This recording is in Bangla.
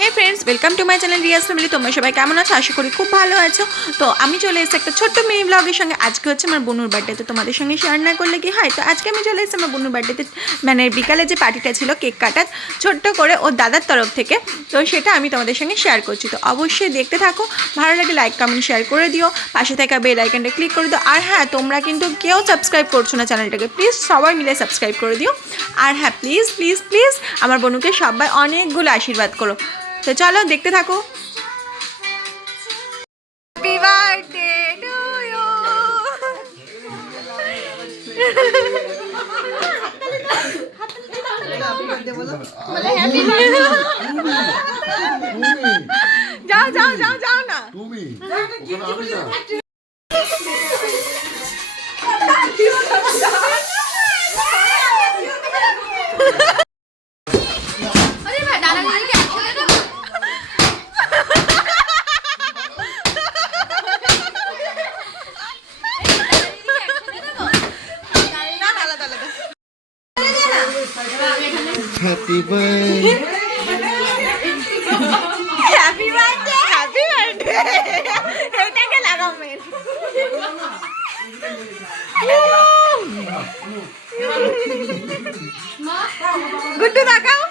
Hey friends, welcome to my channel Riyaz family. তোমরা সবাই কেমন আছো? আশা করি খুব ভালো আছো। তো আমি চলে এসেছি একটা ছোট্ট মিনি ব্লগের সঙ্গে। আজকে হচ্ছে আমার বোনুর বার্থডে, তো তোমাদের সঙ্গে শেয়ার না করলে কি হয়। তো আজকে আমি চলে এসেছি আমার বোনুর বার্থডেতে, মানে বিকালে যে পার্টিটা ছিল কেক কাটার ছোট্ট করে ওর দাদার তরফ থেকে, তো সেটা আমি তোমাদের সঙ্গে শেয়ার করছি। তো অবশ্যই দেখতে থাকো, ভালো লাগে লাইক কমেন্ট শেয়ার করে দিও, পাশে থাকা বেল আইকনটা ক্লিক করে দিও। আর হ্যাঁ, তোমরা কিন্তু কেউ সাবস্ক্রাইব করছো না চ্যানেলটাকে, প্লিজ সবাই মিলে সাবস্ক্রাইব করে দিও। আর হ্যাঁ, প্লিজ প্লিজ প্লিজ আমার বোনুকে সবাই অনেকগুলো আশীর্বাদ করো। তো চলো দেখতে থাকো। Happy birthday to you. যাও যাও যাও যাও না তুমি Happy birthday. Happy birthday happy birthday. এটাকে লাগাও মেন। গুড্ডু দেখাও।